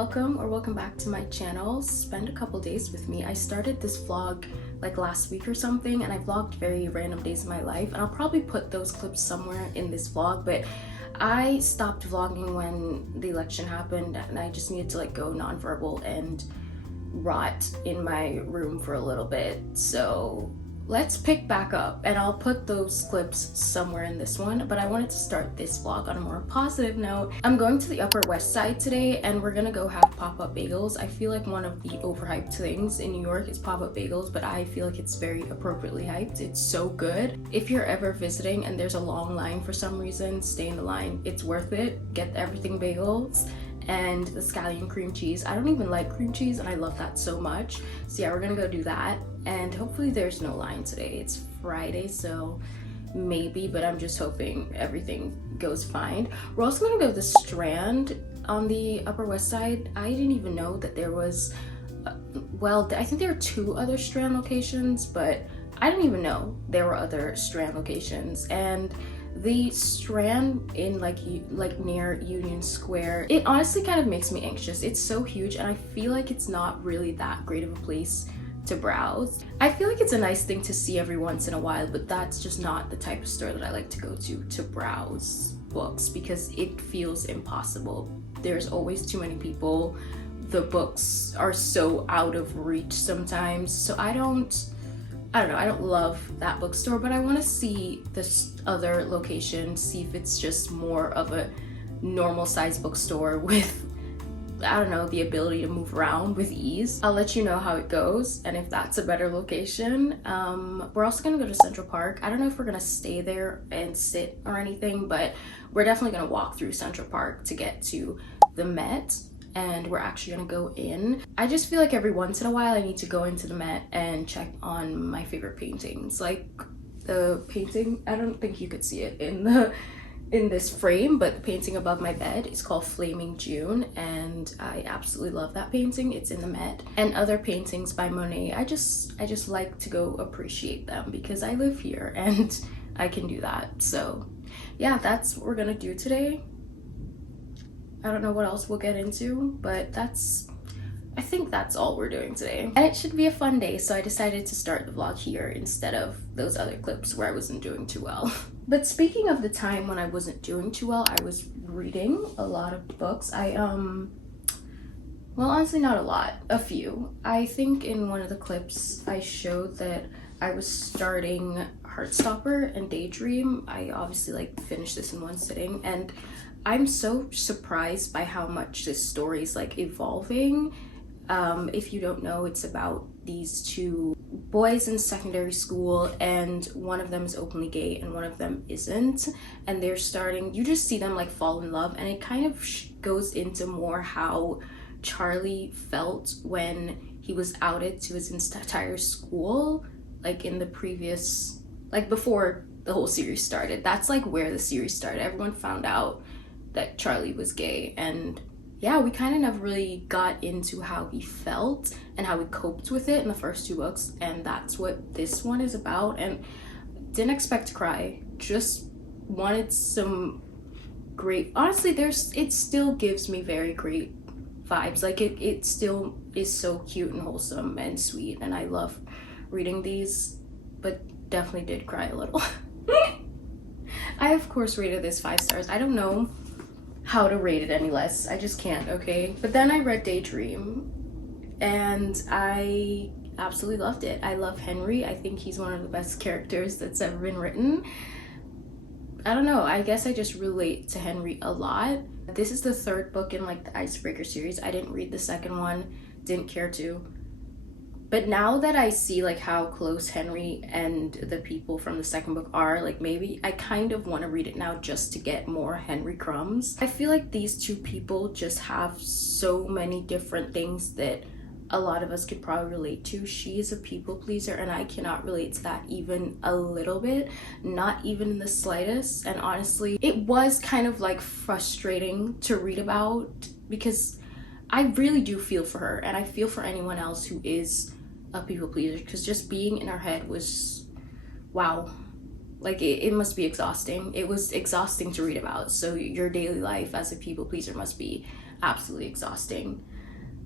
welcome back to my channel. Spend a couple days with me. I started this vlog like last week or something, and I vlogged very random days of my life, and I'll probably put those clips somewhere in this vlog, but I stopped vlogging when the election happened, and I just needed to like go nonverbal and rot in my room for a little bit. So let's pick back up, and I'll put those clips somewhere in this one, but I wanted to start this vlog on a more positive note. I'm going to the Upper West Side today, and we're gonna go have pop-up bagels. I feel like one of the overhyped things in New York is pop-up bagels, but I feel like it's very appropriately hyped. It's so good. If you're ever visiting and there's a long line for some reason, stay in the line. It's worth it. Get everything bagels and the scallion cream cheese. I don't even like cream cheese, and I love that so much. So yeah, we're gonna go do that, and hopefully there's no line today. It's Friday, so maybe, but I'm just hoping everything goes fine. We're also gonna go to the Strand on the Upper West Side. I didn't even know that there was, well, I think there are 2 other Strand locations, but I didn't even know there were other Strand locations. And the Strand in like near Union Square, it honestly kind of makes me anxious. It's so huge, and I feel like it's not really that great of a place to browse. I feel like it's a nice thing to see every once in a while, but that's just not the type of store that I like to go to browse books, because it feels impossible. There's always too many people. The books are so out of reach sometimes, so I don't know, I don't love that bookstore, but I want to see this other location, see if it's just more of a normal size bookstore with, I don't know, the ability to move around with ease. I'll let you know how it goes and if that's a better location. We're also gonna go to Central Park. I don't know if we're gonna stay there and sit or anything, but we're definitely gonna walk through Central Park to get to the Met, and we're actually gonna go in. I just feel like every once in a while I need to go into the Met and check on my favorite paintings. Like the painting, I don't think you could see it in this frame, but the painting above my bed is called Flaming June, and I absolutely love that painting. It's in the Met. And other paintings by Monet, I just like to go appreciate them because I live here and I can do that. So yeah, that's what we're gonna do today. I don't know what else we'll get into, but I think that's all we're doing today. And it should be a fun day, so I decided to start the vlog here instead of those other clips where I wasn't doing too well. But speaking of the time when I wasn't doing too well, I was reading a lot of books. Well, honestly, not a lot, a few. I think in one of the clips I showed that I was starting Heartstopper and Daydream. I obviously like finished this in one sitting, and I'm so surprised by how much this story is like evolving. If you don't know, it's about these 2 boys in secondary school, and one of them is openly gay and one of them isn't, and they're starting, you just see them like fall in love, and it kind of goes into more how Charlie felt when he was outed to his entire school, like in the previous, like before the whole series started. That's like where the series started. Everyone found out that Charlie was gay, and yeah, we kind of never really got into how he felt and how he coped with it in the first 2 books, and that's what this one is about. And didn't expect to cry, just wanted some great, honestly, it still gives me very great vibes. Like it still is so cute and wholesome and sweet, and I love reading these, but definitely did cry a little. I of course rated this 5 stars. I don't know how to rate it any less. I just can't, okay? But then I read Daydream, and I absolutely loved it. I love Henry. I think he's one of the best characters that's ever been written. I don't know, I guess I just relate to Henry a lot. This is the 3rd book in like the Icebreaker series. I didn't read the 2nd one, didn't care to. But now that I see like how close Henry and the people from the 2nd book are, like maybe I kind of want to read it now just to get more Henry crumbs. I feel like these 2 people just have so many different things that a lot of us could probably relate to. She is a people pleaser, and I cannot relate to that even a little bit, not even in the slightest. And honestly, it was kind of like frustrating to read about, because I really do feel for her, and I feel for anyone else who is a people pleaser, because just being in her head was, wow, like it must be exhausting. It was exhausting to read about. So your daily life as a people pleaser must be absolutely exhausting.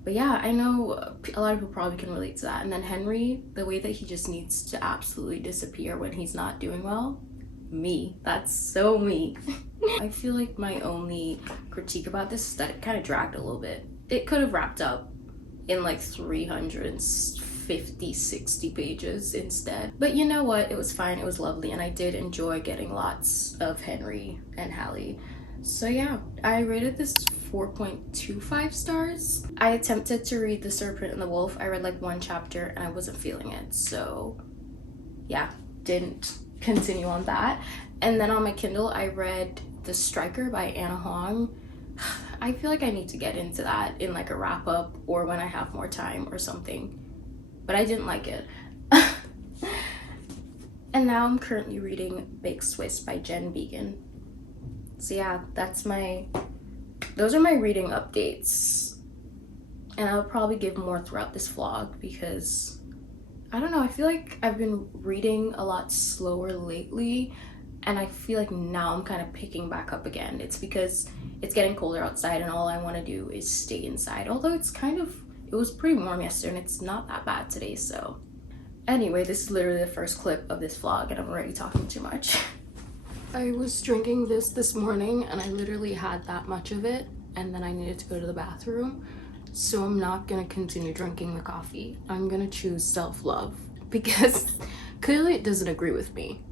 But yeah, I know a lot of people probably can relate to that. And then Henry, the way that he just needs to absolutely disappear when he's not doing well, me. That's so me. I feel like my only critique about this is that it kind of dragged a little bit. It could have wrapped up in like 350, 60 pages instead. But you know what? It was fine. It was lovely. And I did enjoy getting lots of Henry and Hallie. So yeah, I rated this 4.25 stars. I attempted to read The Serpent and the Wolf. I read like one chapter and I wasn't feeling it. So yeah, didn't continue on that. And then on my Kindle, I read The Striker by Anna Hong. I feel like I need to get into that in like a wrap up or when I have more time or something. But I didn't like it. And now I'm currently reading Big Swiss by Jen Began. So yeah, those are my reading updates. And I'll probably give more throughout this vlog because I don't know, I feel like I've been reading a lot slower lately, and I feel like now I'm kind of picking back up again. It's because it's getting colder outside and all I want to do is stay inside. Although it was pretty warm yesterday and it's not that bad today, so. Anyway, this is literally the first clip of this vlog and I'm already talking too much. I was drinking this morning and I literally had that much of it and then I needed to go to the bathroom. So I'm not gonna continue drinking the coffee. I'm gonna choose self-love because clearly it doesn't agree with me.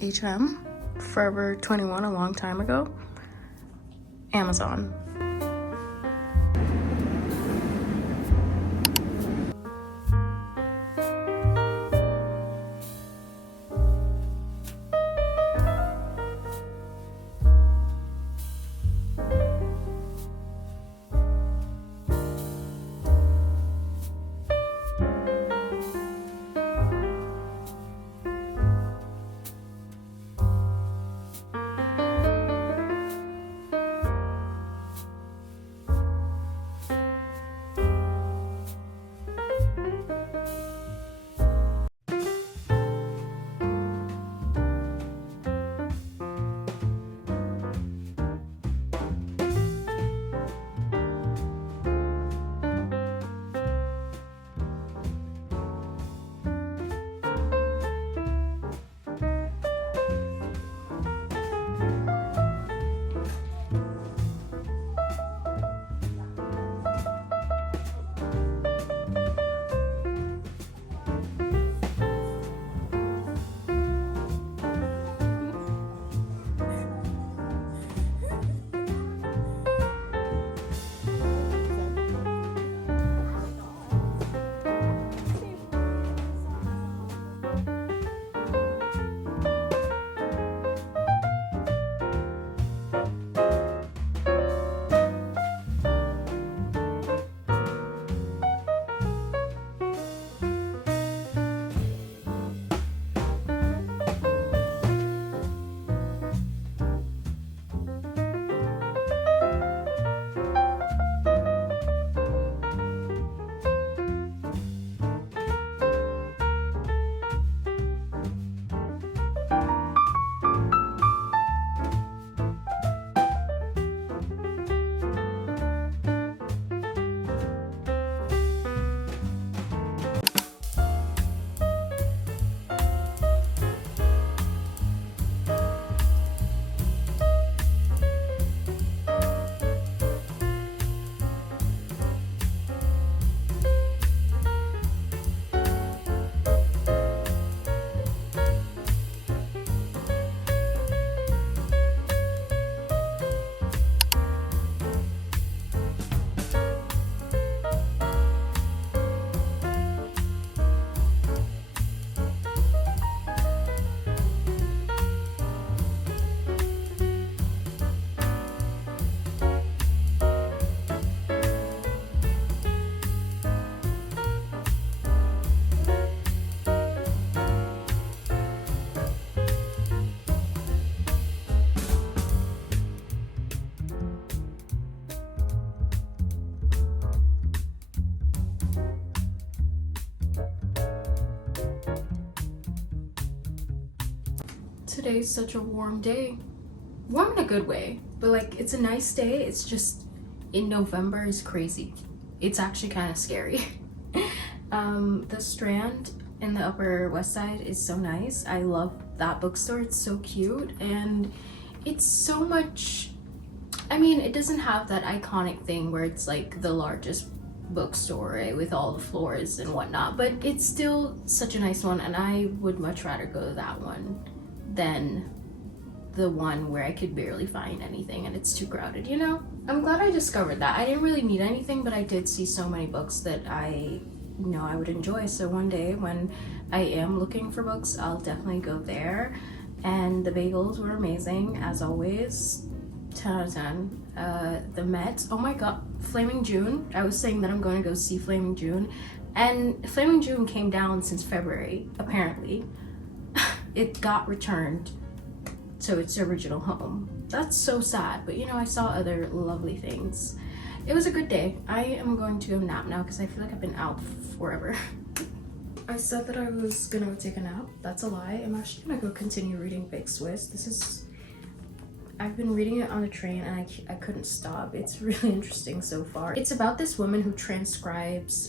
H&M, Forever 21 a long time ago, Amazon. Today's such a warm day. Warm in a good way, but like it's a nice day. It's just in November is crazy. It's actually kind of scary. The Strand in the Upper West Side is so nice. I love that bookstore. It's so cute, and it's so much, I mean, it doesn't have that iconic thing where it's like the largest bookstore, right, with all the floors and whatnot, but it's still such a nice one, and I would much rather go to that one than the one where I could barely find anything and it's too crowded, you know? I'm glad I discovered that. I didn't really need anything, but I did see so many books that I know I would enjoy. So one day when I am looking for books, I'll definitely go there. And the bagels were amazing, as always. 10 out of 10. The Met, oh my god, Flaming June. I was saying that I'm going to go see Flaming June, and Flaming June came down since February, apparently. It got returned to its original home. That's so sad, but you know, I saw other lovely things. It was a good day. I am going to go nap now because I feel like I've been out forever. I said that I was gonna go take a nap. That's a lie. I'm actually gonna go continue reading Big Swiss. I've been reading it on a train and I couldn't stop. It's really interesting so far. It's about this woman who transcribes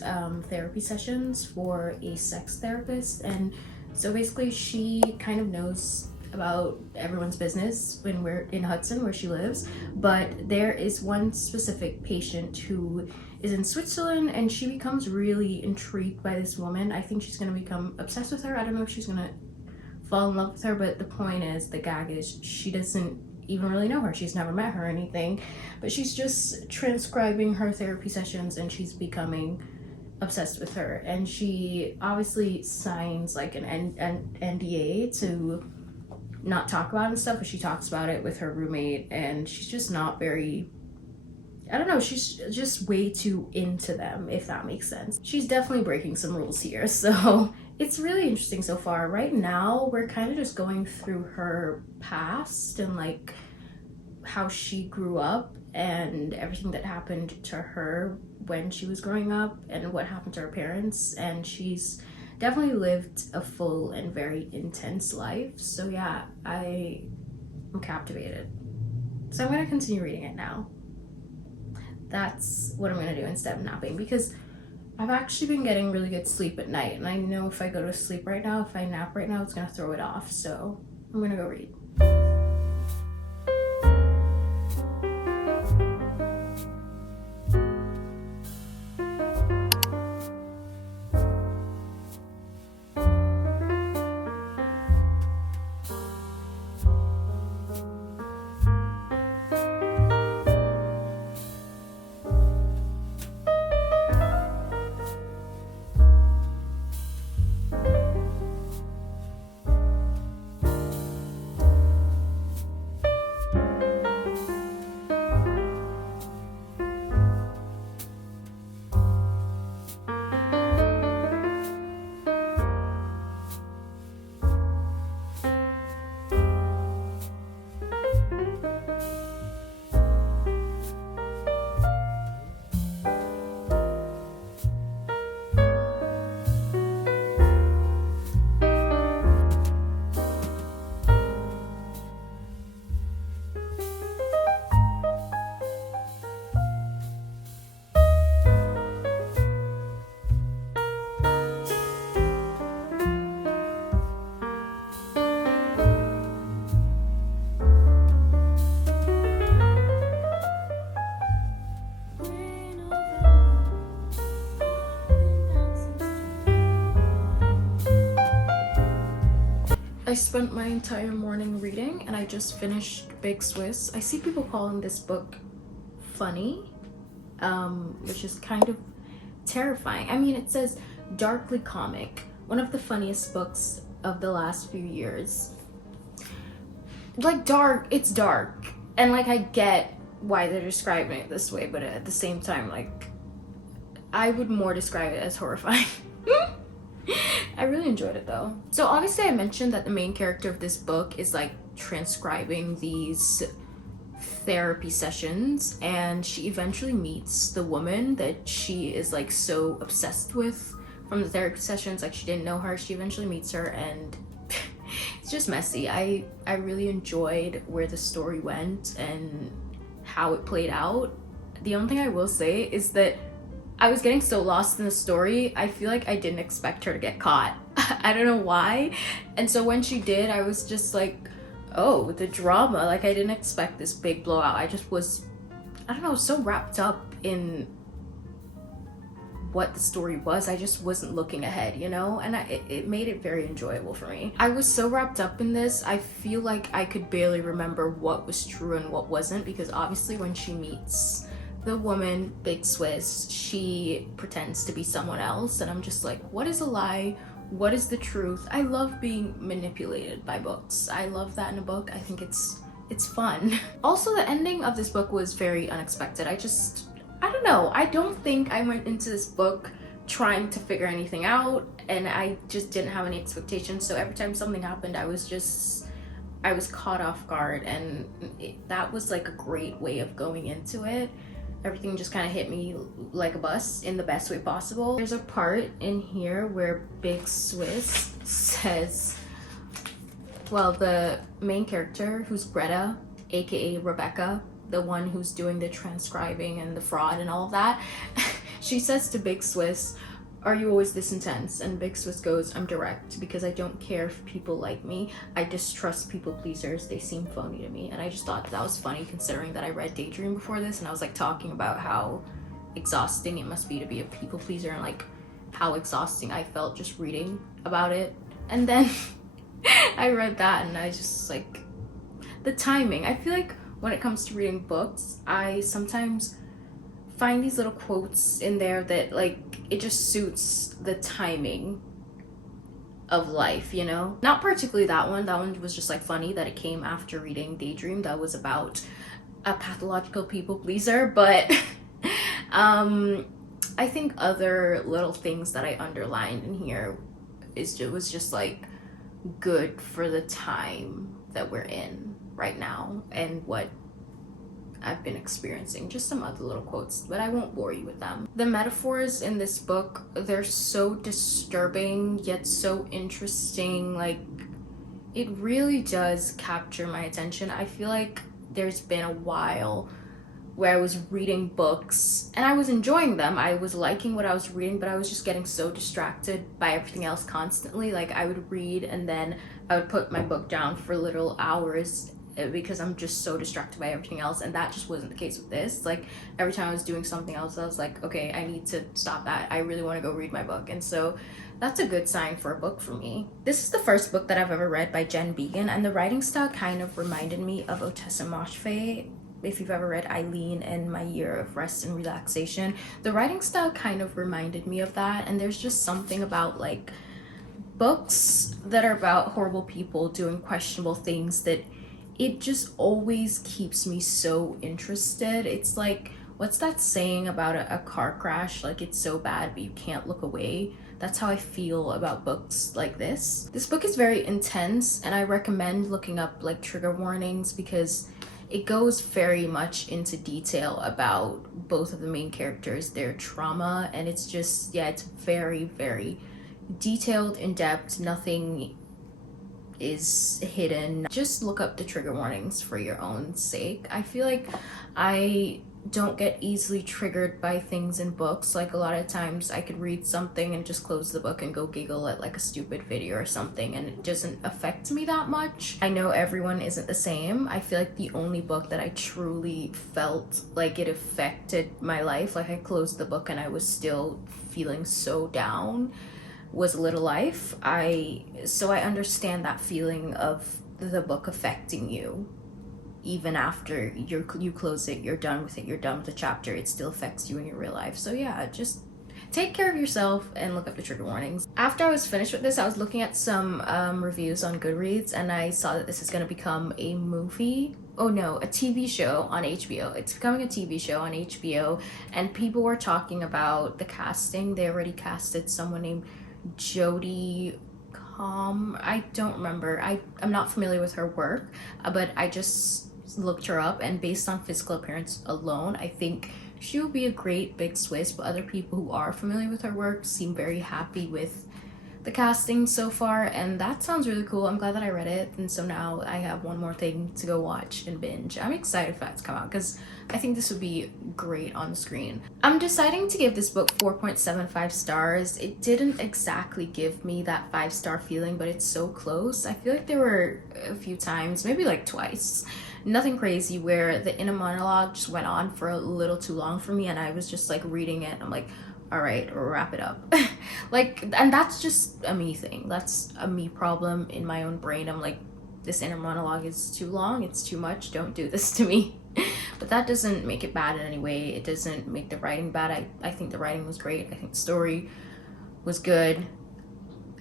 therapy sessions for a sex therapist, and so basically she kind of knows about everyone's business when we're in Hudson where she lives, but there is one specific patient who is in Switzerland, and she becomes really intrigued by this woman. I think she's going to become obsessed with her. I don't know if she's going to fall in love with her, but the point is, the gag is, she doesn't even really know her. She's never met her or anything, but she's just transcribing her therapy sessions and she's becoming obsessed with her. And she obviously signs like an NDA to not talk about it and stuff, but she talks about it with her roommate, and she's just not very, I don't know, she's just way too into them, if that makes sense. She's definitely breaking some rules here, so it's really interesting so far. Right now, we're kind of just going through her past and like how she grew up and everything that happened to her when she was growing up and what happened to her parents, and she's definitely lived a full and very intense life. So yeah, I am captivated. So I'm gonna continue reading it now. That's what I'm gonna do instead of napping, because I've actually been getting really good sleep at night, and I know if I go to sleep right now, if I nap right now, it's gonna throw it off. So I'm gonna go read. I spent my entire morning reading, and I just finished Big Swiss. I see people calling this book funny, which is kind of terrifying. I mean, it says darkly comic, one of the funniest books of the last few years. Like, dark, it's dark, and like I get why they're describing it this way, but at the same time, like, I would more describe it as horrifying. I really enjoyed it though. So obviously I mentioned that the main character of this book is like transcribing these therapy sessions, and she eventually meets the woman that she is like so obsessed with from the therapy sessions. Like, she didn't know her, she eventually meets her, and It's just messy. I really enjoyed where the story went and how it played out. The only thing I will say is that I was getting so lost in the story, I feel like I didn't expect her to get caught. I don't know why. And so when she did, I was just like, oh, the drama. Like, I didn't expect this big blowout. I just was, I don't know, so wrapped up in what the story was. I just wasn't looking ahead, you know? And it made it very enjoyable for me. I was so wrapped up in this, I feel like I could barely remember what was true and what wasn't, because obviously when she meets the woman, Big Swiss, she pretends to be someone else, and I'm just like, what is a lie? What is the truth? I love being manipulated by books. I love that in a book. I think it's fun. Also, the ending of this book was very unexpected. I don't know. I don't think I went into this book trying to figure anything out, and I just didn't have any expectations. So every time something happened, I was caught off guard, and that was like a great way of going into it. Everything just kind of hit me like a bus in the best way possible. There's a part in here where Big Swiss says, well, the main character, who's Greta, aka Rebecca, the one who's doing the transcribing and the fraud and all of that, she says to Big Swiss, are you always this intense? And Big Swiss goes, I'm direct because I don't care if people like me. I distrust people pleasers. They seem phony to me. And I just thought that was funny, considering that I read Daydream before this, and I was like talking about how exhausting it must be to be a people pleaser, and like how exhausting I felt just reading about it. And then I read that, and I just like, the timing. I feel like when it comes to reading books, I sometimes find these little quotes in there that like, it just suits the timing of life, you know? Not particularly that one was just like funny that it came after reading Daydream that was about a pathological people pleaser, but I think other little things that I underlined in here was just like good for the time that we're in right now and what I've been experiencing. Just some other little quotes, but I won't bore you with them. The metaphors in this book, they're so disturbing yet so interesting. Like, it really does capture my attention. I feel like there's been a while where I was reading books and I was enjoying them. I was liking what I was reading, but I was just getting so distracted by everything else constantly. Like, I would read and then I would put my book down for literal hours because I'm just so distracted by everything else, and that just wasn't the case with this. Like, every time I was doing something else, I was like, okay, I need to stop that. I really want to go read my book. And so that's a good sign for a book for me. This is the first book that I've ever read by Jen Began, and the writing style kind of reminded me of Otessa Moshfegh. If you've ever read Eileen and My Year of Rest and Relaxation, the writing style kind of reminded me of that. And there's just something about like books that are about horrible people doing questionable things that it just always keeps me so interested. It's like, what's that saying about a car crash? Like, it's so bad, but you can't look away. That's how I feel about books like this. This book is very intense, and I recommend looking up like trigger warnings because it goes very much into detail about both of the main characters, their trauma, and it's just, yeah, it's very, very detailed, in depth. Nothing is hidden. Just look up the trigger warnings for your own sake. I feel like I don't get easily triggered by things in books. Like, a lot of times I could read something and just close the book and go giggle at like a stupid video or something, and it doesn't affect me that much. I know everyone isn't the same. I feel like the only book that I truly felt like it affected my life, like I closed the book and I was still feeling so down, was Little Life. So I understand that feeling of the book affecting you. Even after you close it, you're done with it, you're done with the chapter, it still affects you in your real life. So yeah, just take care of yourself and look up the trigger warnings. After I was finished with this, I was looking at some reviews on Goodreads, and I saw that this is going to become a movie. Oh no, a TV show on HBO. It's becoming a TV show on HBO, and people were talking about the casting. They already casted someone named Jodie Comer. I don't remember. I'm not familiar with her work, but I just looked her up, and based on physical appearance alone, I think she will be a great Big Swiss. But other people who are familiar with her work seem very happy with the casting so far, and that sounds really cool. I'm glad that I read it, and so now I have one more thing to go watch and binge. I'm excited for that to come out because I think this would be great on the screen. I'm deciding to give this book 4.75 stars. It didn't exactly give me that 5-star feeling, but it's so close. I feel like there were a few times, maybe like twice, nothing crazy, where the inner monologue just went on for a little too long for me, and I was just like reading it and I'm like, all right, wrap it up. Like, and that's just a me thing. That's a me problem in my own brain. I'm like, this inner monologue is too long, it's too much, don't do this to me. But that doesn't make it bad in any way. It doesn't make the writing bad. I think the writing was great. I think the story was good.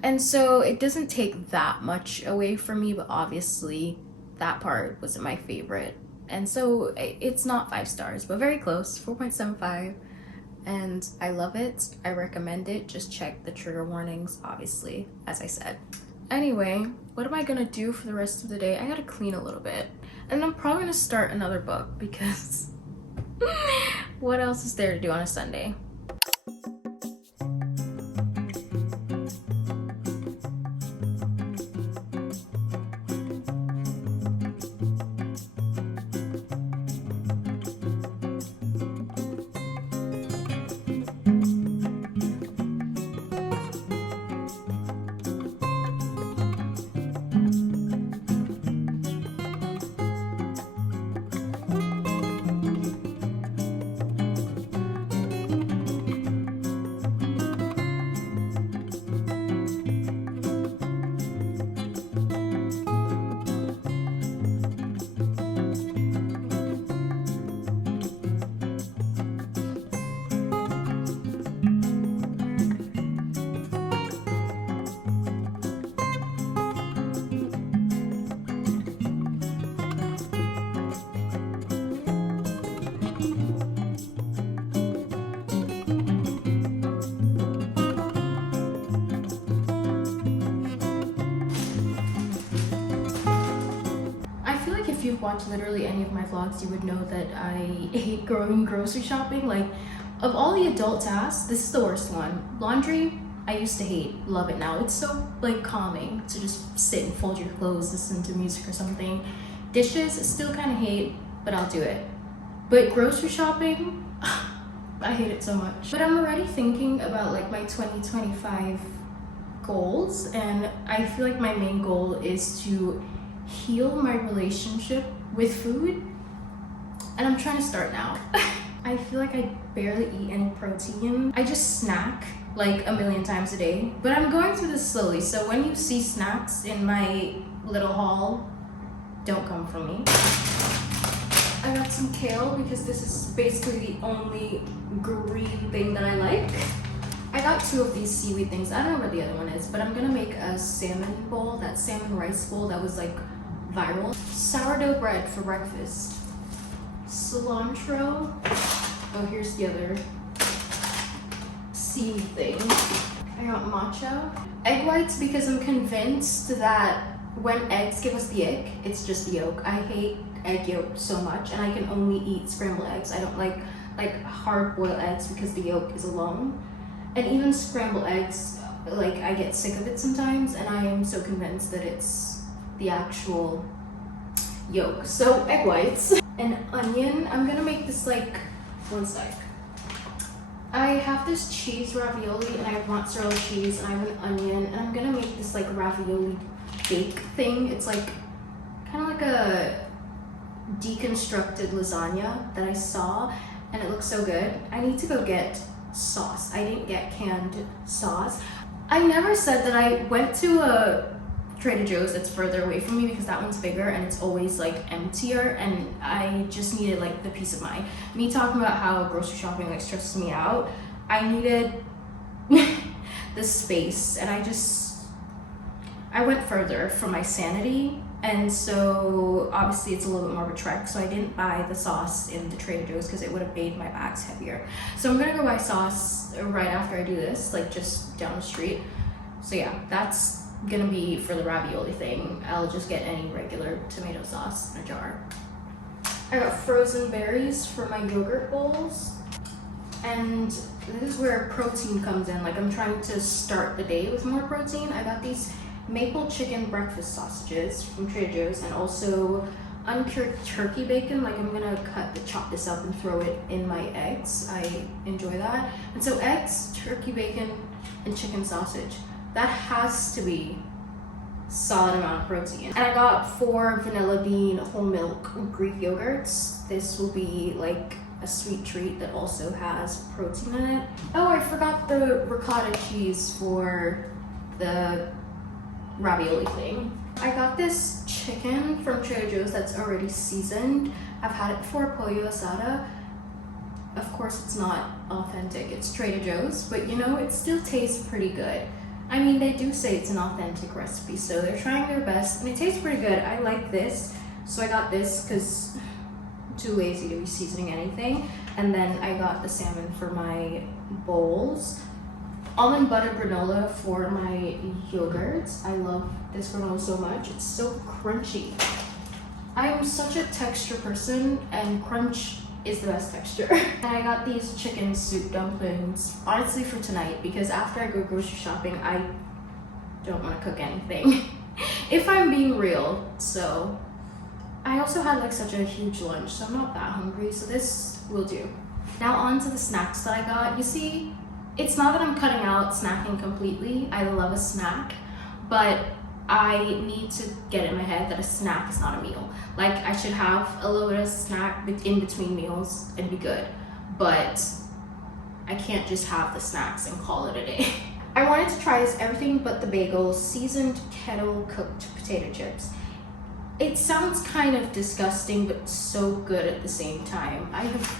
And so it doesn't take that much away from me, but obviously that part wasn't my favorite. And so it's not 5 stars, but very close, 4.75. And I love it. I recommend it. Just check the trigger warnings, obviously, as I said. Anyway, what am I gonna do for the rest of the day? I gotta clean a little bit. And I'm probably gonna start another book because what else is there to do on a Sunday? If you've watched literally any of my vlogs, you would know that I hate going grocery shopping. Like, of all the adult tasks, this is the worst one. Laundry, I used to hate, love it now. It's so like calming to just sit and fold your clothes, listen to music or something. Dishes, still kind of hate, but I'll do it. But grocery shopping, I hate it so much. But I'm already thinking about like my 2025 goals, and I feel like my main goal is to heal my relationship with food, and I'm trying to start now. I feel like I barely eat any protein. I just snack like a million times a day, but I'm going through this slowly, so when you see snacks in my little haul, don't come from me. I got some kale because this is basically the only green thing that I like. I got 2 of these seaweed things. I don't know where the other one is, but I'm gonna make a salmon bowl, that salmon rice bowl that was like viral. Sourdough bread for breakfast. Cilantro. Oh, here's the other seaweed thing. I got matcha. Egg whites because I'm convinced that when eggs give us the egg, it's just the yolk. I hate egg yolk so much, and I can only eat scrambled eggs. I don't like hard-boiled eggs because the yolk is alone. And even scrambled eggs, like, I get sick of it sometimes, and I am so convinced that it's the actual yolk. So egg whites. An onion. I'm gonna make this like, one sec. I have this cheese ravioli, and I have mozzarella cheese, and I have an onion, and I'm gonna make this like ravioli bake thing. It's like kind of like a deconstructed lasagna that I saw, and it looks so good. I need to go get sauce. I didn't get canned sauce. I never said that I went to a Trader Joe's that's further away from me because that one's bigger and it's always like emptier, and I just needed like the peace of mind. Me talking about how grocery shopping like stresses me out, I needed the space, and I went further for my sanity. And so obviously it's a little bit more of a trek, so I didn't buy the sauce in the Trader Joe's because it would have made my bags heavier. So I'm gonna go buy sauce right after I do this, like just down the street. So yeah, that's gonna be for the ravioli thing. I'll just get any regular tomato sauce in a jar. I got frozen berries for my yogurt bowls. And this is where protein comes in. Like, I'm trying to start the day with more protein. I got these maple chicken breakfast sausages from Trader Joe's, and also uncured turkey bacon. Like, I'm gonna chop this up and throw it in my eggs. I enjoy that. And so eggs, turkey bacon, and chicken sausage. That has to be solid amount of protein. And I got 4 vanilla bean whole milk Greek yogurts. This will be like a sweet treat that also has protein in it. Oh, I forgot the ricotta cheese for the ravioli thing. I got this chicken from Trader Joe's that's already seasoned. I've had it before, pollo asada. Of course, it's not authentic, it's Trader Joe's, but you know, it still tastes pretty good. I mean, they do say it's an authentic recipe, so they're trying their best, and it tastes pretty good. I like this, so I got this because I'm too lazy to be seasoning anything. And then I got the salmon for my bowls. Almond butter granola for my yogurts. I love this granola so much. It's so crunchy. I am such a texture person, and crunch is the best texture. And I got these chicken soup dumplings, honestly, for tonight, because after I go grocery shopping, I don't want to cook anything. If I'm being real. So I also had like such a huge lunch, so I'm not that hungry, so this will do. Now on to the snacks that I got. You see, it's not that I'm cutting out snacking completely. I love a snack, but I need to get in my head that a snack is not a meal. Like, I should have a little bit of snack in between meals and be good, but I can't just have the snacks and call it a day. I wanted to try this everything but the bagels, seasoned kettle cooked potato chips. It sounds kind of disgusting, but so good at the same time. I have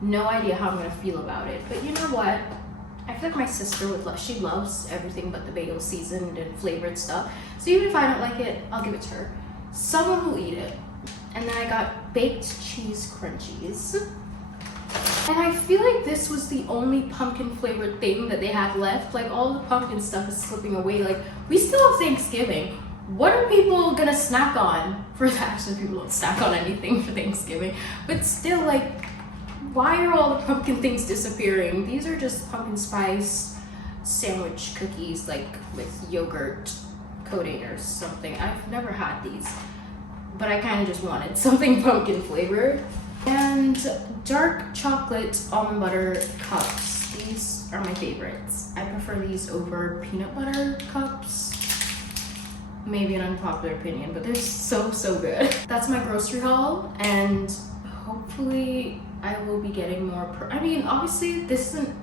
no idea how I'm gonna feel about it, but you know what? I feel like my sister would love, she loves everything but the bagel seasoned and flavored stuff. So even if I don't like it, I'll give it to her. Someone will eat it. And then I got baked cheese crunchies. And I feel like this was the only pumpkin flavored thing that they had left. Like, all the pumpkin stuff is slipping away. Like, we still have Thanksgiving. What are people gonna snack on for that? Actually, people don't snack on anything for Thanksgiving. But still, like, why are all the pumpkin things disappearing? These are just pumpkin spice sandwich cookies, like with yogurt coating or something. I've never had these, but I kind of just wanted something pumpkin flavored. And dark chocolate almond butter cups. These are my favorites. I prefer these over peanut butter cups. Maybe an unpopular opinion, but they're so good. That's my grocery haul, and hopefully I will be getting more I mean, obviously this isn't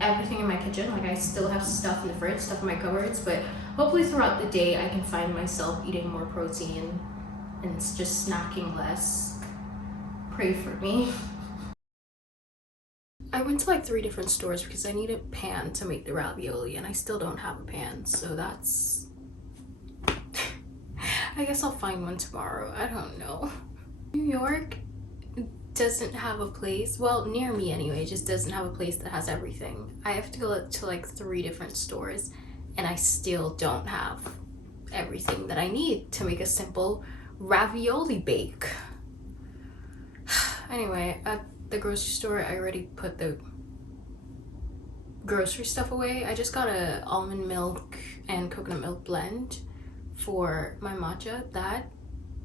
everything in my kitchen. Like, I still have stuff in the fridge, stuff in my cupboards, but hopefully throughout the day I can find myself eating more protein and just snacking less. Pray for me. I went to like 3 different stores because I need a pan to make the ravioli, and I still don't have a pan, so that's I guess I'll find one tomorrow. I don't know. New York doesn't have a place, well, near me anyway, just doesn't have a place that has everything. I have to go to like 3 different stores, and I still don't have everything that I need to make a simple ravioli bake. Anyway, at the grocery store, I already put the grocery stuff away. I just got a almond milk and coconut milk blend for my matcha. That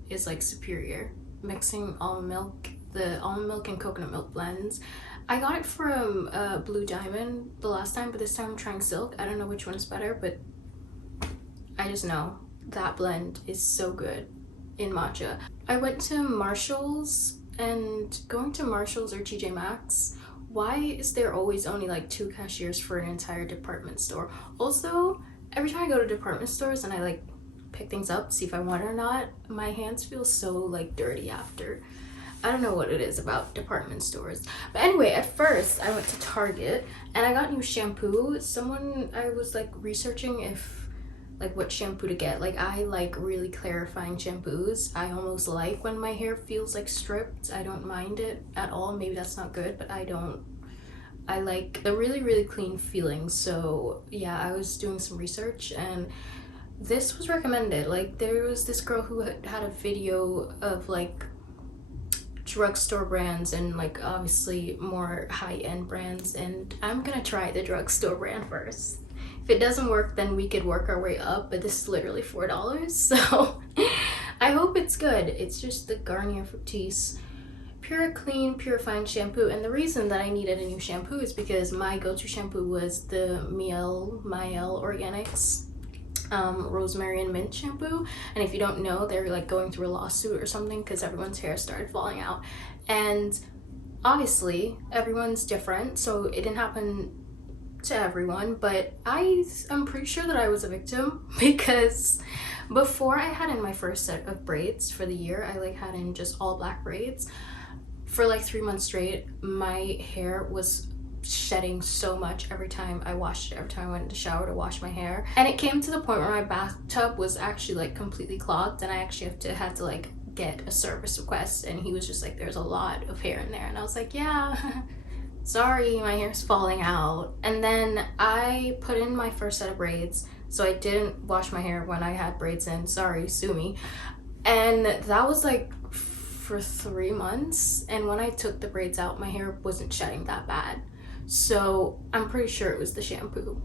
is like superior. Mixing the almond milk and coconut milk blends. I got it from Blue Diamond the last time, but this time I'm trying Silk. I don't know which one's better, but I just know that blend is so good in matcha. I went to Marshall's, and going to Marshall's or TJ Maxx, why is there always only like 2 cashiers for an entire department store? Also, every time I go to department stores and I like pick things up, see if I want it or not, my hands feel so like dirty after. I don't know what it is about department stores. But anyway, at first I went to Target and I got new shampoo. I was like researching if like what shampoo to get. Like, I like really clarifying shampoos. I almost like when my hair feels like stripped. I don't mind it at all. Maybe that's not good, but I like the really clean feeling. So yeah, I was doing some research and this was recommended. Like, there was this girl who had a video of like drugstore brands and like obviously more high-end brands, and I'm gonna try the drugstore brand first. If it doesn't work, then we could work our way up, but this is literally $4, so I hope it's good. It's just the Garnier Fructis Pure Clean Purifying Shampoo, and the reason that I needed a new shampoo is because my go-to shampoo was the Miel Organics rosemary and mint shampoo, and if you don't know, they're like going through a lawsuit or something because everyone's hair started falling out, and obviously everyone's different, so it didn't happen to everyone, but I'm pretty sure that I was a victim because before I had in my first set of braids for the year, I like had in just all black braids for like 3 months straight. My hair was shedding so much every time I washed it, every time I went in the shower to wash my hair, and it came to the point where my bathtub was actually like completely clogged, and I actually had to like get a service request, and he was just like, there's a lot of hair in there, and I was like, yeah, sorry, my hair's falling out. And then I put in my first set of braids, so I didn't wash my hair when I had braids in, sorry, sue me, and that was like for 3 months, and when I took the braids out, my hair wasn't shedding that bad. So I'm pretty sure it was the shampoo.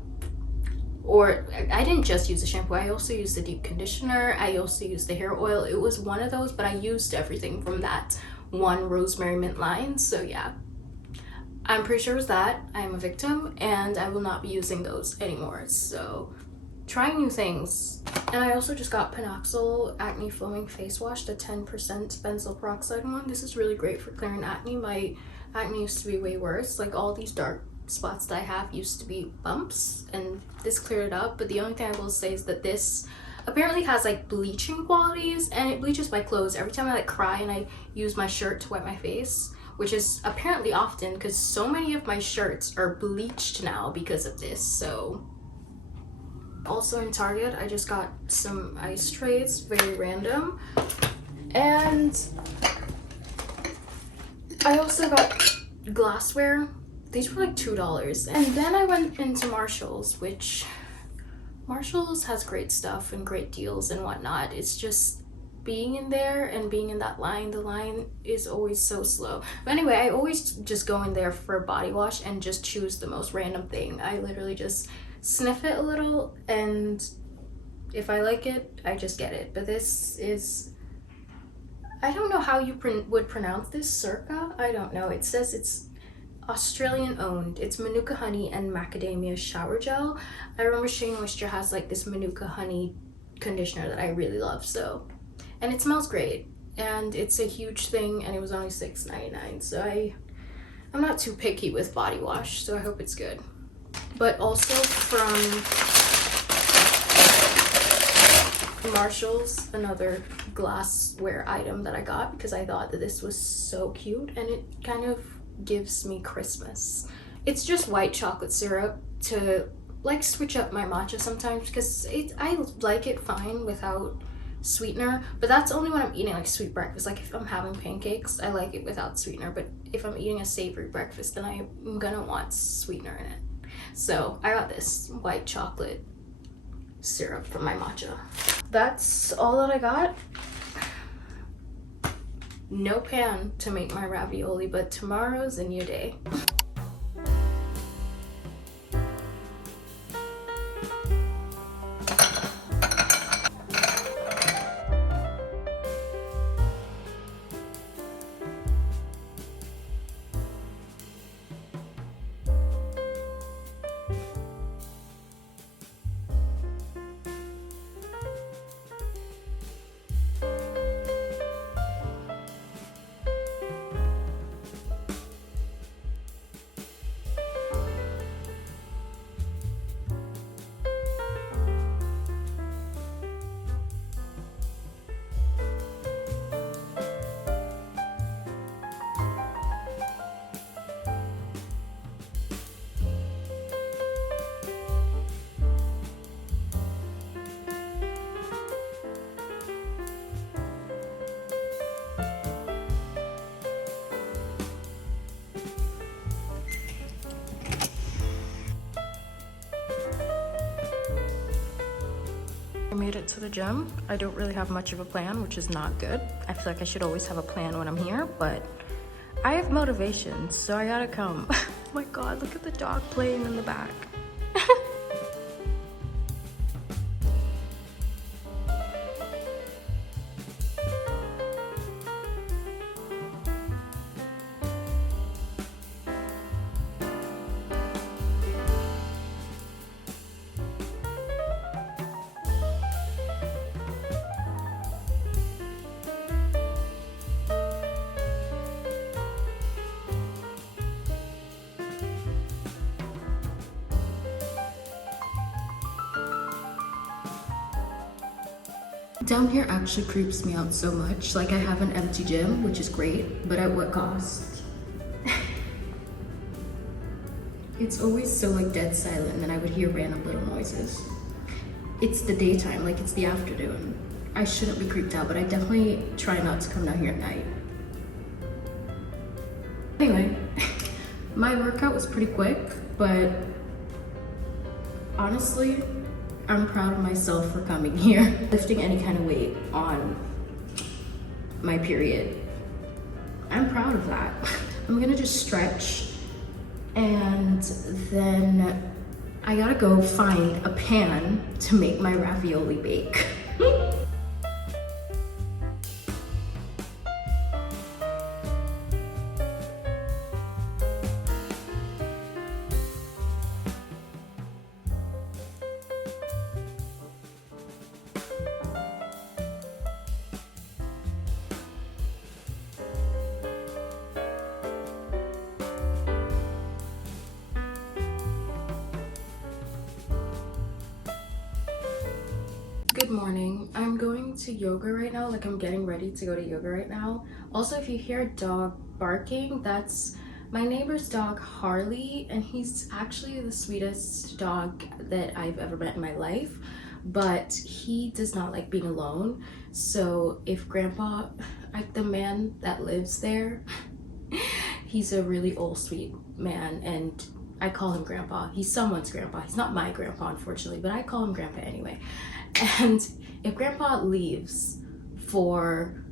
Or I didn't just use the shampoo, I also used the deep conditioner, I also used the hair oil. It was one of those, but I used everything from that one rosemary mint line. So yeah, I'm pretty sure it was that. I am a victim and I will not be using those anymore. So trying new things. And I also just got Panoxyl Acne Foaming Face Wash, the 10% benzoyl peroxide one. This is really great for clearing acne. My acne used to be way worse. Like all these dark spots that I have used to be bumps, and this cleared it up. But the only thing I will say is that this apparently has like bleaching qualities, and it bleaches my clothes every time I like cry and I use my shirt to wet my face, which is apparently often because so many of my shirts are bleached now because of this. So also in Target, I just got some ice trays, very random, and I also got glassware. These were like $2. And then I went into Marshall's, which Marshall's has great stuff and great deals and whatnot. It's just being in there and being in that line, the line is always so slow. But anyway, I always just go in there for a body wash and just choose the most random thing. I literally just sniff it a little, and if I like it, I just get it. But this is, I don't know how you would pronounce this, Circa? I don't know. It says it's Australian owned. It's Manuka honey and macadamia shower gel. I remember Shea Moisture has like this Manuka honey conditioner that I really love, so, and it smells great, and it's a huge thing, and it was only $6.99, so I'm not too picky with body wash, so I hope it's good. But also from Marshall's, another glassware item that I got because I thought that this was so cute and it kind of gives me Christmas. It's just white chocolate syrup to like switch up my matcha sometimes because I like it fine without sweetener, but that's only when I'm eating like sweet breakfast. Like if I'm having pancakes, I like it without sweetener, but if I'm eating a savory breakfast, then I'm gonna want sweetener in it. So I got this white chocolate syrup from my matcha. That's all that I got. No pan to make my ravioli, but tomorrow's a new day. made it to the gym. I don't really have much of a plan, which is not good. I feel like I should always have a plan when I'm here, but I have motivation, so I gotta come. Oh my god, look at the dog playing in the back. Down here actually creeps me out so much. Like, I have an empty gym, which is great, but at what cost? It's always so like dead silent, and then I would hear random little noises. It's the daytime, like it's the afternoon. I shouldn't be creeped out, but I definitely try not to come down here at night. Anyway, my workout was pretty quick, but honestly, I'm proud of myself for coming here. Lifting any kind of weight on my period. I'm proud of that. I'm gonna just stretch, and then I gotta go find a pan to make my ravioli bake. Good morning. I'm going to yoga right now. Like, I'm getting ready to go to yoga right now. Also, if you hear a dog barking, that's my neighbor's dog, Harley, and he's actually the sweetest dog that I've ever met in my life, but he does not like being alone. So if grandpa, like the man that lives there, he's a really old, sweet man, and I call him grandpa. He's someone's grandpa. He's not my grandpa, unfortunately, but I call him grandpa anyway. And if grandpa leaves for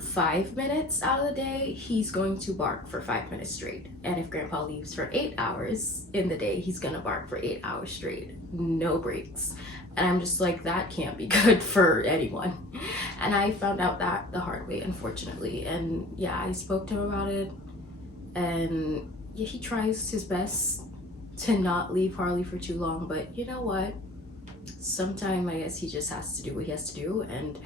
5 minutes out of the day, he's going to bark for 5 minutes straight. And if grandpa leaves for 8 hours in the day, he's gonna bark for 8 hours straight. No breaks. And I'm just like, that can't be good for anyone. And I found out that the hard way, unfortunately. And yeah, I spoke to him about it. And yeah, he tries his best to not leave Harley for too long, but you know what? Sometime I guess he just has to do what he has to do, and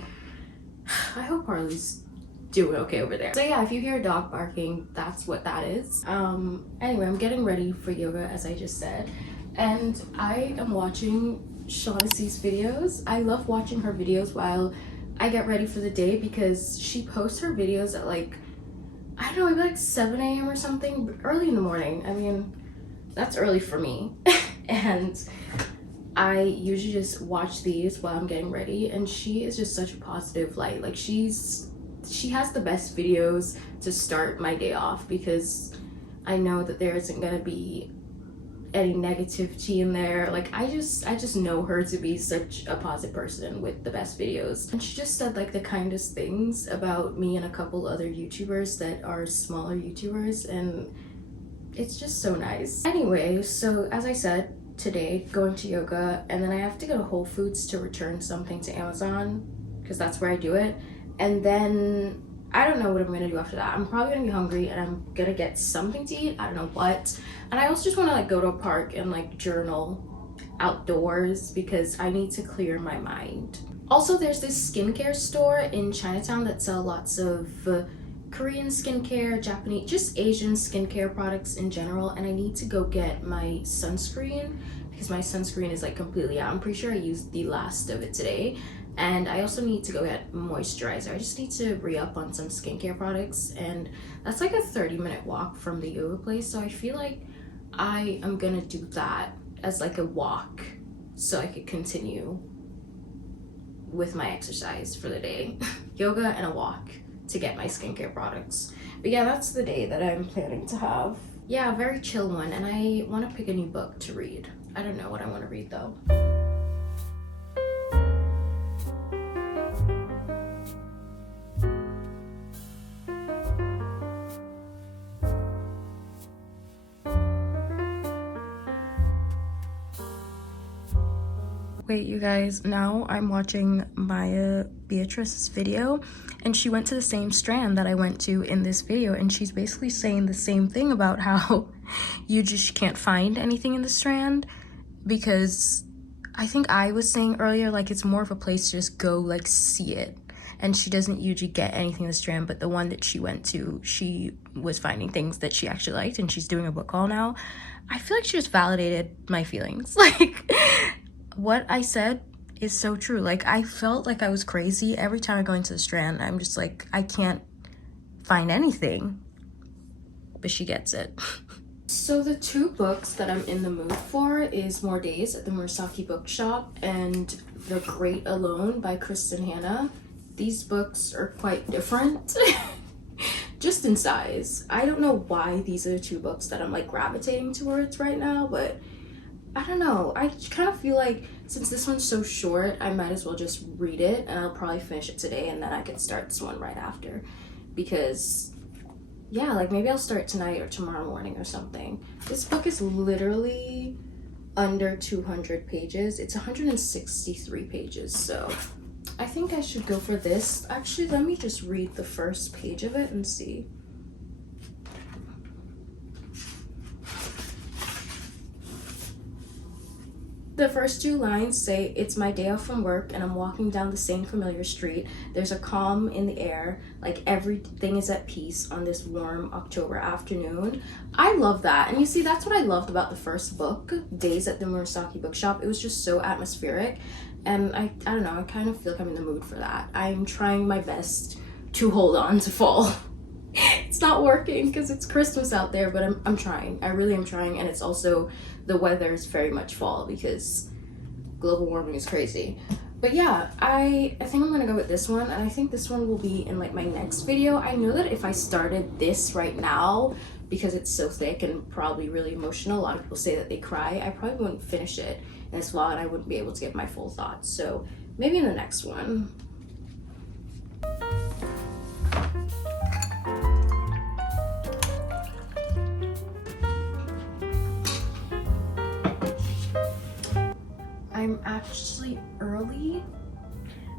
I hope Harley's doing okay over there. So yeah, if you hear a dog barking, that's what that is. Anyway, I'm getting ready for yoga, as I just said, and I am watching Shaughnessy's videos. I love watching her videos while I get ready for the day, because she posts her videos at like, I don't know, maybe like 7 a.m. or something, early in the morning. I mean, that's early for me. And I usually just watch these while I'm getting ready, and she is just such a positive light. Like, she has the best videos to start my day off, because I know that there isn't gonna be any negativity in there. Like, I just know her to be such a positive person with the best videos. And she just said like the kindest things about me and a couple other YouTubers that are smaller YouTubers, and it's just so nice. Anyway, so as I said, today going to yoga, and then I have to go to Whole Foods to return something to Amazon, because that's where I do it. And then I don't know what I'm gonna do after that. I'm probably gonna be hungry, and I'm gonna get something to eat. I don't know what. And I also just want to like go to a park and like journal outdoors, because I need to clear my mind. Also, there's this skincare store in Chinatown that sell lots of Korean skincare, Japanese, just Asian skincare products in general, and I need to go get my sunscreen, because my sunscreen is like completely out. I'm pretty sure I used the last of it today. And I also need to go get moisturizer. I just need to re-up on some skincare products, and that's like a 30-minute walk from the yoga place, so I feel like I am gonna do that as like a walk so I could continue with my exercise for the day. Yoga and a walk to get my skincare products. But yeah, that's the day that I'm planning to have. Yeah, a very chill one, and I want to pick a new book to read. I don't know what I want to read though. Wait, you guys, now I'm watching Maya Beatrice's video, and she went to the same strand that I went to in this video, and she's basically saying the same thing about how you just can't find anything in the strand, because I think I was saying earlier, like, it's more of a place to just go, like, see it. And she doesn't usually get anything in the strand, but the one that she went to, she was finding things that she actually liked, and she's doing a book haul now. I feel like she just validated my feelings. Like, what I said is so true. Like, I felt like I was crazy every time I go into the strand. I'm just like, I can't find anything. But she gets it. So the two books that I'm in the mood for is More Days at the Murasaki Bookshop and The Great Alone by Kristen Hanna. These books are quite different, just in size. I don't know why these are the two books that I'm like gravitating towards right now, but I don't know. I kind of feel like since this one's so short, I might as well just read it, and I'll probably finish it today, and then I can start this one right after. Because, yeah, like maybe I'll start tonight or tomorrow morning or something. This book is literally under 200 pages. It's 163 pages, so I think I should go for this. Actually, let me just read the first page of it and see. The first two lines say, "It's my day off from work and I'm walking down the same familiar street. There's a calm in the air, like everything is at peace on this warm October afternoon." I love that. And you see, that's what I loved about the first book, Days at the Murasaki Bookshop. It was just so atmospheric. And I don't know, I kind of feel like I'm in the mood for that. I'm trying my best to hold on to fall. It's not working because it's Christmas out there, but I'm trying. I really am trying. And it's also, the weather is very much fall because global warming is crazy. But yeah, I think I'm gonna go with this one, and I think this one will be in like my next video. I know that if I started this right now, because it's so thick and probably really emotional, a lot of people say that they cry, I probably wouldn't finish it in this vlog and I wouldn't be able to get my full thoughts. So maybe in the next one. I'm actually early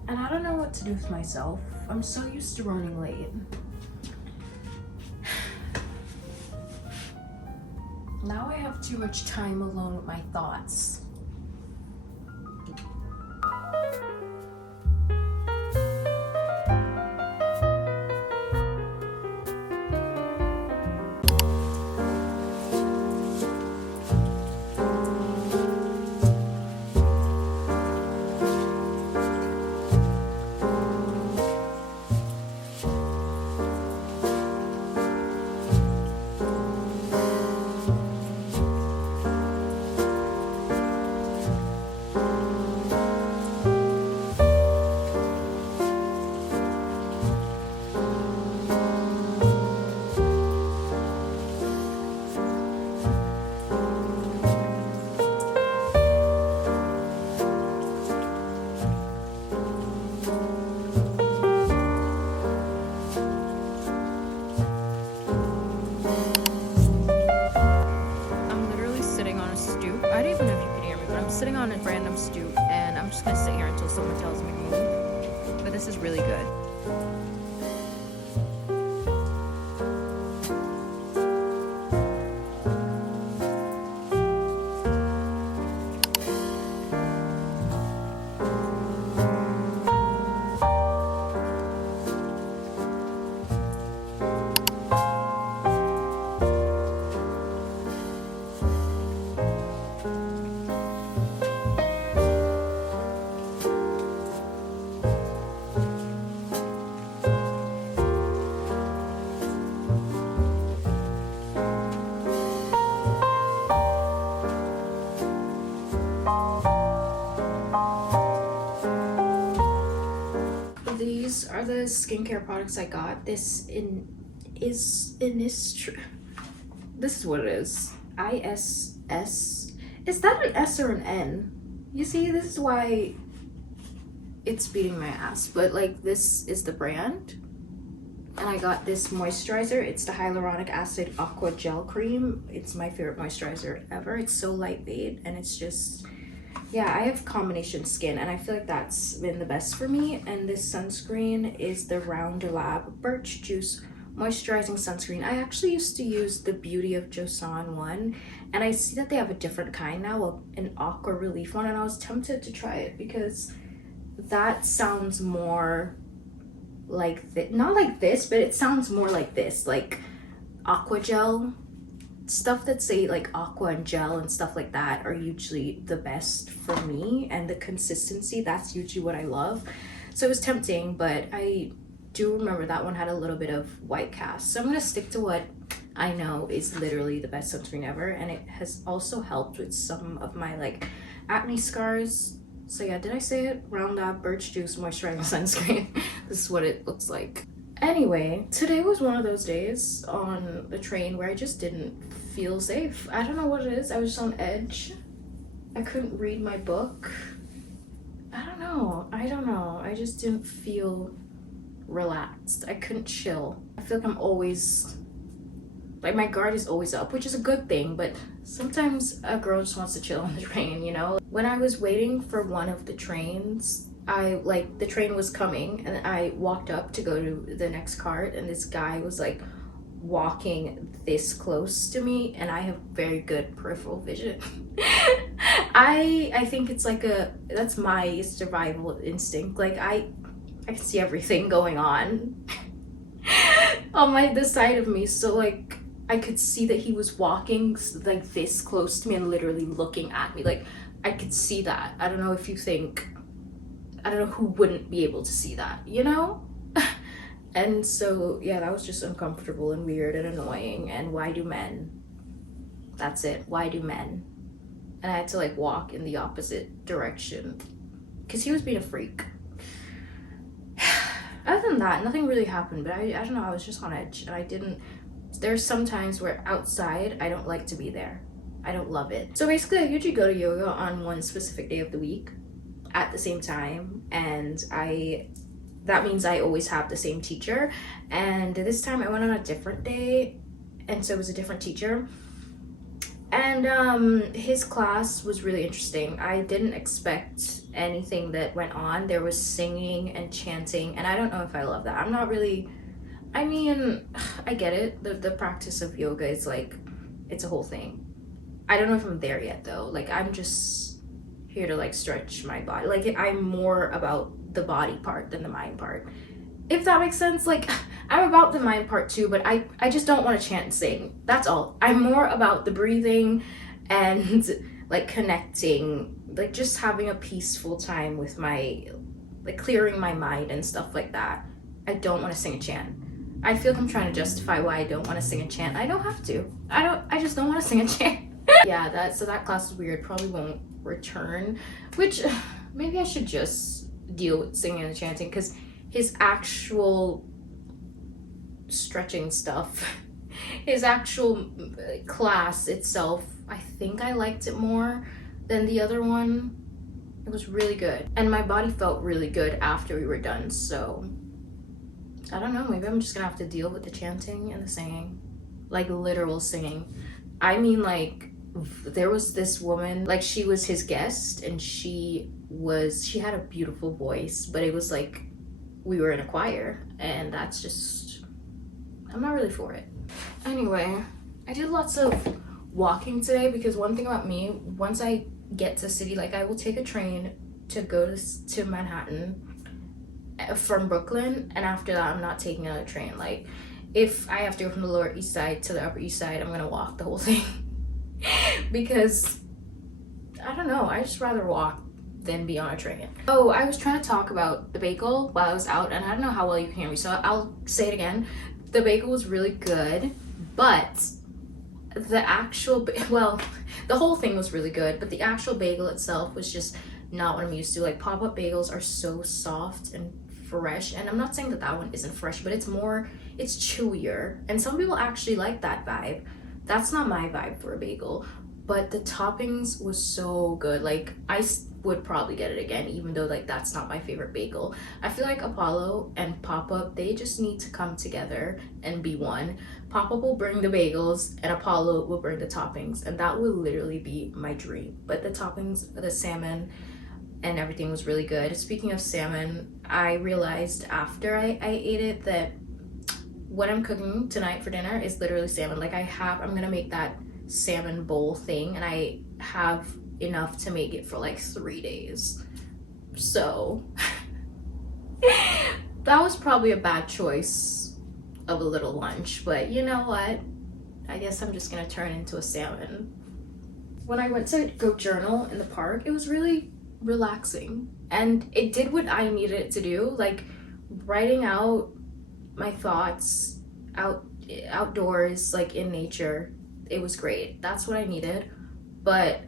and I don't know what to do with myself. I'm so used to running late. Now I have too much time alone with my thoughts. Sitting on a random stoop and I'm just gonna sit here until someone tells me to move. But this is really good. These are the skincare products I got. This is this is what it is. ISS. Is that an S or an N? You see, this is why it's beating my ass. But like, this is the brand. And I got this moisturizer. It's the hyaluronic acid aqua gel cream. It's my favorite moisturizer ever. It's so lightweight and it's just Yeah, I have combination skin and I feel like that's been the best for me. And this sunscreen is the Round Lab Birch Juice Moisturizing Sunscreen. I actually used to use the Beauty of Joseon one, and I see that they have a different kind now, an Aqua Relief one, and I was tempted to try it because that sounds more like not like this, but it sounds more like this, like aqua gel. Stuff that say like aqua and gel and stuff like that are usually the best for me, and the consistency, that's usually what I love. So it was tempting, but I do remember that one had a little bit of white cast, so I'm gonna stick to what I know is literally the best sunscreen ever, and it has also helped with some of my like acne scars. So yeah, did I say it? Round Lab Birch Juice Moisturizing Sunscreen. This is what it looks like. Anyway, today was one of those days on the train where I just didn't feel safe. I don't know what it is. I was just on edge. I couldn't read my book. I don't know. I just didn't feel relaxed. I couldn't chill. I feel like I'm always, like, my guard is always up, which is a good thing, but sometimes a girl just wants to chill on the train, you know? When I was waiting for one of the trains, the train was coming and I walked up to go to the next cart, and this guy was like walking this close to me, and I have very good peripheral vision. I think it's like that's my survival instinct. Like I can see everything going on on this side of me, so like I could see that he was walking like this close to me and literally looking at me. Like I could see that. I don't know if you think, I don't know who wouldn't be able to see that, you know? And so yeah, that was just uncomfortable and weird and annoying. And why do men? That's it. Why do men? And I had to like walk in the opposite direction because he was being a freak. Other than that, nothing really happened, but I don't know, I was just on edge, and there's some times where outside I don't like to be there. I don't love it. So basically I usually go to yoga on one specific day of the week at the same time, and that means I always have the same teacher. And this time I went on a different day, and so it was a different teacher, and his class was really interesting. I didn't expect anything that went on. There was singing and chanting, and I don't know if I love that. I'm not really, I mean, I get it, the practice of yoga is like, it's a whole thing. I don't know if I'm there yet though. Like I'm just here to like stretch my body. Like I'm more about the body part than the mind part, if that makes sense. Like I'm about the mind part too, but I just don't want to chant and sing. That's all. I'm more about the breathing and like connecting, like just having a peaceful time with my, like clearing my mind and stuff like that. I don't want to sing a chant. I feel like I'm trying to justify why I don't want to sing a chant. I don't have to. I just don't want to sing a chant. Yeah, so that class is weird. Probably won't return, which maybe I should just deal with singing and chanting, because his actual stretching stuff, his actual class itself, I think I liked it more than the other one. It was really good, and my body felt really good after we were done. So I don't know, maybe I'm just gonna have to deal with the chanting and the singing, like literal singing. I mean, like there was this woman, like she was his guest, and she had a beautiful voice, but it was like we were in a choir, and that's just, I'm not really for it. Anyway, I did lots of walking today, because one thing about me, once I get to city, like I will take a train to go to Manhattan from Brooklyn, and after that I'm not taking another train. Like if I have to go from the Lower East Side to the Upper East Side, I'm gonna walk the whole thing. Because I don't know, I just rather walk than be on a train. Oh, I was trying to talk about the bagel while I was out, and I don't know how well you can hear me, so I'll say it again. The bagel was really good, but the actual, well, the whole thing was really good, but the actual bagel itself was just not what I'm used to. Like pop-up bagels are so soft and fresh, and I'm not saying that that one isn't fresh, but it's chewier, and some people actually like that vibe. That's not my vibe for a bagel, but the toppings was so good. Like I would probably get it again, even though like that's not my favorite bagel. I feel like Apollo and Pop-Up, they just need to come together and be one. Pop-Up will bring the bagels and Apollo will bring the toppings, and that will literally be my dream. But the toppings, the salmon and everything was really good. Speaking of salmon, I realized after I ate it that what I'm cooking tonight for dinner is literally salmon. Like I'm gonna make that salmon bowl thing, and I have enough to make it for like 3 days. So that was probably a bad choice of a little lunch, but you know what? I guess I'm just gonna turn into a salmon. When I went to go journal in the park, it was really relaxing, and it did what I needed it to do, like writing out my thoughts outdoors, like in nature. It was great. That's what I needed. But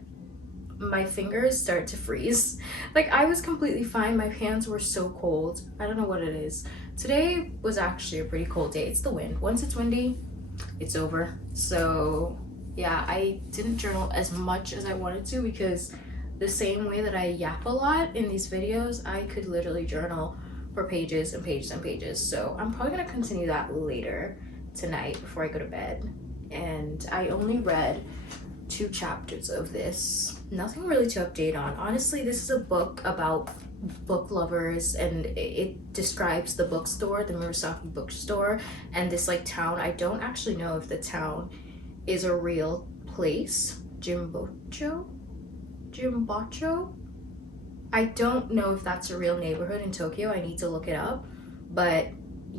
my fingers start to freeze. Like I was completely fine. My hands were so cold. I don't know what it is. Today was actually a pretty cold day. It's the wind. Once it's windy, it's over. So yeah, I didn't journal as much as I wanted to, because the same way that I yap a lot in these videos, I could literally journal for pages and pages and pages. So I'm probably gonna continue that later tonight before I go to bed. And I only read 2 chapters of this. Nothing really to update on. Honestly, this is a book about book lovers, and it describes the bookstore, the Murasaki bookstore, and this like town. I don't actually know if the town is a real place. Jimbocho? I don't know if that's a real neighborhood in Tokyo. I need to look it up. But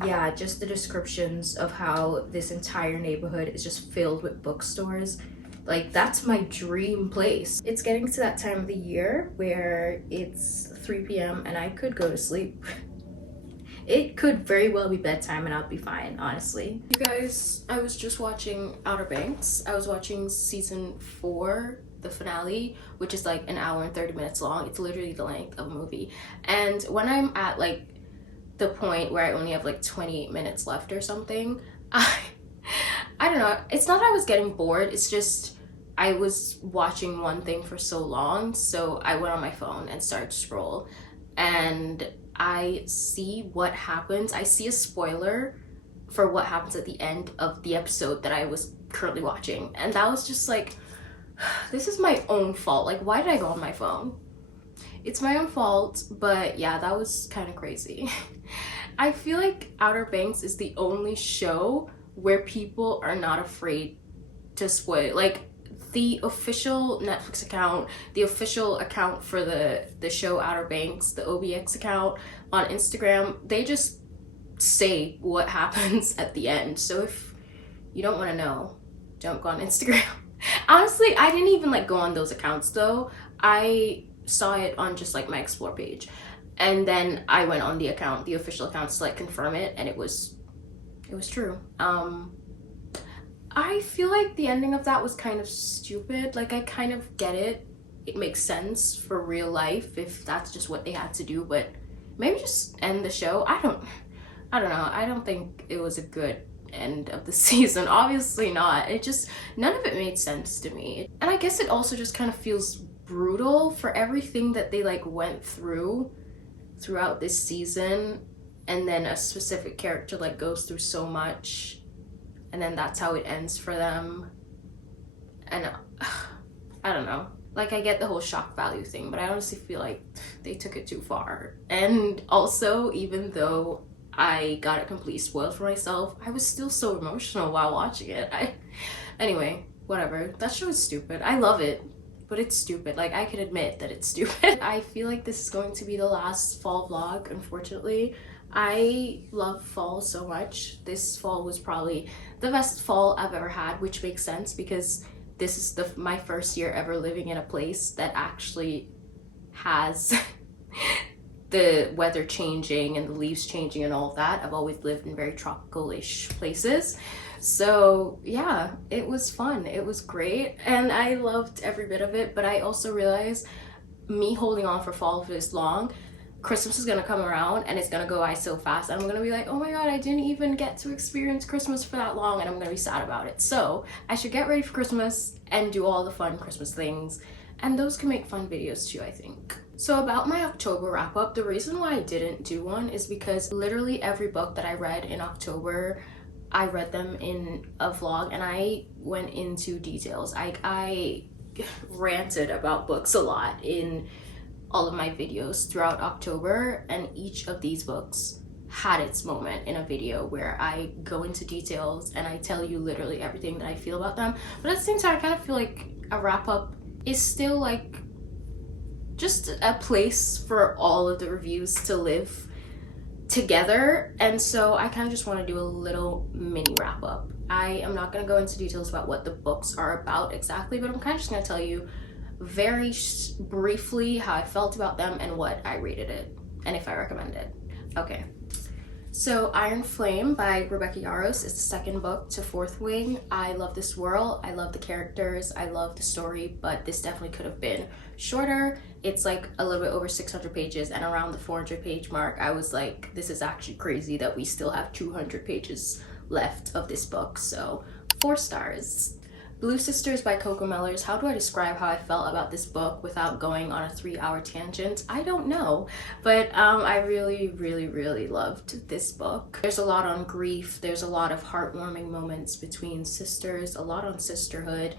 yeah, just the descriptions of how this entire neighborhood is just filled with bookstores. Like that's my dream place. It's getting to that time of the year where it's 3 p.m. and I could go to sleep. It could very well be bedtime and I'll be fine, honestly. You guys, I was just watching Outer Banks. I was watching season 4, the finale, which is like 1 hour and 30 minutes long. It's literally the length of a movie. And when I'm at like the point where I only have like 28 minutes left or something, I don't know. It's not that I was getting bored. It's just I was watching one thing for so long. So I went on my phone and started to scroll. And I see what happens. I see a spoiler for what happens at the end of the episode that I was currently watching. And that was just like, this is my own fault. Like, why did I go on my phone? It's my own fault, but yeah, that was kind of crazy. I feel like Outer Banks is the only show where people are not afraid to spoil it. Like the official Netflix account, the official account for the show Outer Banks, the OBX account on Instagram, they just say what happens at the end. So if you don't want to know, don't go on Instagram. Honestly, I didn't even like go on those accounts though. I saw it on just like my explore page, and then I went on the account, the official account, to like confirm it, and it was true. I feel like the ending of that was kind of stupid. Like I kind of get it. It makes sense for real life if that's just what they had to do, but maybe just end the show. I don't know. I don't think it was a good end of the season. Obviously not. It just, none of it made sense to me. And I guess it also just kind of feels brutal for everything that they like went throughout this season, and then a specific character like goes through so much, and then that's how it ends for them. And I don't know. Like I get the whole shock value thing, but I honestly feel like they took it too far. And also, even though I got it completely spoiled for myself, I was still so emotional while watching it. Anyway, whatever. That show is stupid. I love it, but it's stupid. Like I can admit that it's stupid. I feel like this is going to be the last fall vlog, unfortunately. I love fall so much. This fall was probably the best fall I've ever had, which makes sense because this is my first year ever living in a place that actually has the weather changing and the leaves changing and all of that. I've always lived in very tropical-ish places. So yeah, it was fun. It was great. And I loved every bit of it. But I also realized me holding on for fall for this long, Christmas is gonna come around and it's gonna go by so fast. And I'm gonna be like, oh my God, I didn't even get to experience Christmas for that long, and I'm gonna be sad about it. So I should get ready for Christmas and do all the fun Christmas things. And those can make fun videos too, I think. So about my October wrap up, the reason why I didn't do one is because literally every book that I read in October, I read them in a vlog and I went into details. I ranted about books a lot in all of my videos throughout October, and each of these books had its moment in a video where I go into details and I tell you literally everything that I feel about them. But at the same time, I kind of feel like a wrap up is still like just a place for all of the reviews to live together, and so I kind of just want to do a little mini wrap up. I am not going to go into details about what the books are about exactly, but I'm kind of just going to tell you very briefly how I felt about them and what I rated it and if I recommend it. Okay, so Iron Flame by Rebecca Yarros is the second book to Fourth Wing. I love this world, I love the characters, I love the story, but this definitely could have been shorter. It's like a little bit over 600 pages, and around the 400 page mark I was like, this is actually crazy that we still have 200 pages left of this book. So 4 stars. Blue Sisters by Coco Mellors. How do I describe how I felt about this book without going on a 3-hour tangent? I don't know, but I really loved this book. There's a lot on grief, there's a lot of heartwarming moments between sisters, a lot on sisterhood,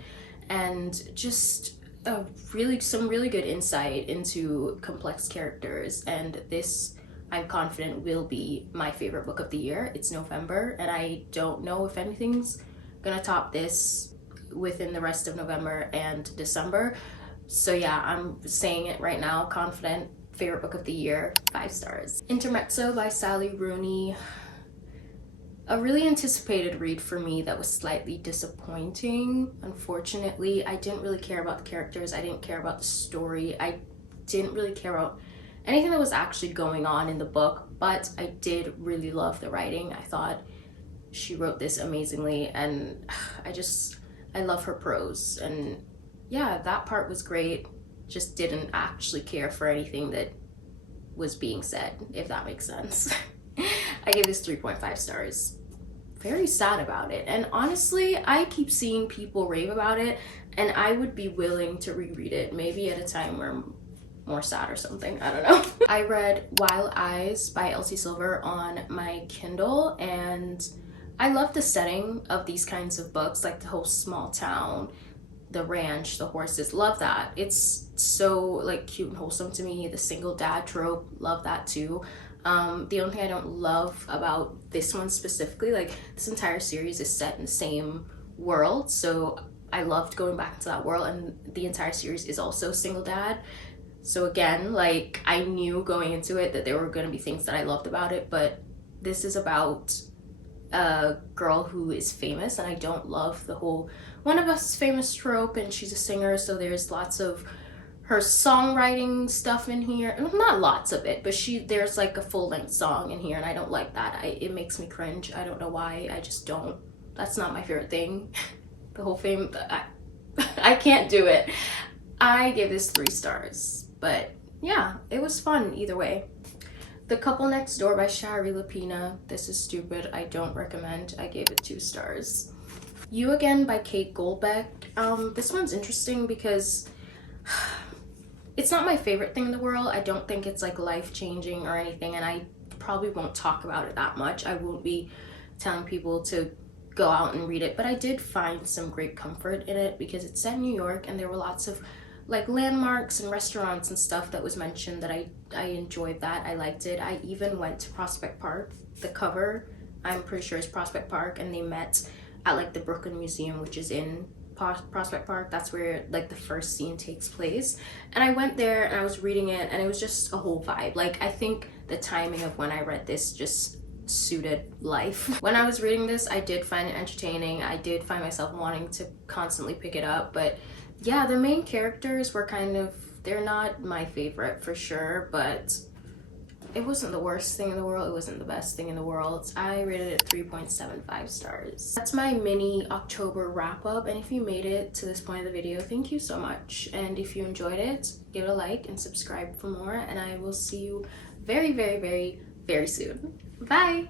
and just some really good insight into complex characters. And this, I'm confident, will be my favorite book of the year. It's November, and I don't know if anything's gonna top this within the rest of November and December. So yeah, I'm saying it right now, confident, favorite book of the year, 5 stars. Intermezzo by Sally Rooney. A really anticipated read for me that was slightly disappointing. Unfortunately, I didn't really care about the characters, I didn't care about the story, I didn't really care about anything that was actually going on in the book, but I did really love the writing. I thought she wrote this amazingly, and I love her prose, and yeah, that part was great. Just didn't actually care for anything that was being said, if that makes sense. I gave this 3.5 stars. Very sad about it, and honestly, I keep seeing people rave about it, and I would be willing to reread it, maybe at a time where I'm more sad or something, I don't know. I read Wild Eyes by Elsie Silver on my Kindle, and I love the setting of these kinds of books, like the whole small town, the ranch, the horses, love that. It's so like cute and wholesome to me. The single dad trope, love that too. The only thing I don't love about this one specifically, like this entire series is set in the same world, so I loved going back into that world, and the entire series is also single dad. So again, like I knew going into it that there were going to be things that I loved about it, but this is about a girl who is famous, and I don't love the whole one of us is famous trope, and she's a singer, so there's lots of her songwriting stuff in here. Not lots of it, but there's like a full-length song in here, and I don't like that. It makes me cringe. I don't know why. I just don't. That's not my favorite thing. The whole fame, I can't do it. I give this 3 stars, but yeah, it was fun either way. The Couple Next Door by Shari Lapina. This is stupid. I don't recommend. I gave it 2 stars. You Again by Kate Goldbeck. This one's interesting because it's not my favorite thing in the world. I don't think it's like life-changing or anything, and I probably won't talk about it that much. I won't be telling people to go out and read it, but I did find some great comfort in it because it's set in New York, and there were lots of like landmarks and restaurants and stuff that was mentioned that I enjoyed that. I liked it. I even went to Prospect Park. The cover, I'm pretty sure, is Prospect Park, and they met at like the Brooklyn Museum, which is in Prospect Park. That's where like the first scene takes place, and I went there and I was reading it, and it was just a whole vibe. Like I think the timing of when I read this just suited life. When I was reading this, I did find it entertaining. I did find myself wanting to constantly pick it up, but yeah, the main characters were they're not my favorite for sure, but it wasn't the worst thing in the world. It wasn't the best thing in the world. I rated it 3.75 stars. That's my mini October wrap up, and if you made it to this point of the video, thank you so much. And if you enjoyed it, give it a like and subscribe for more, and I will see you very soon. Bye!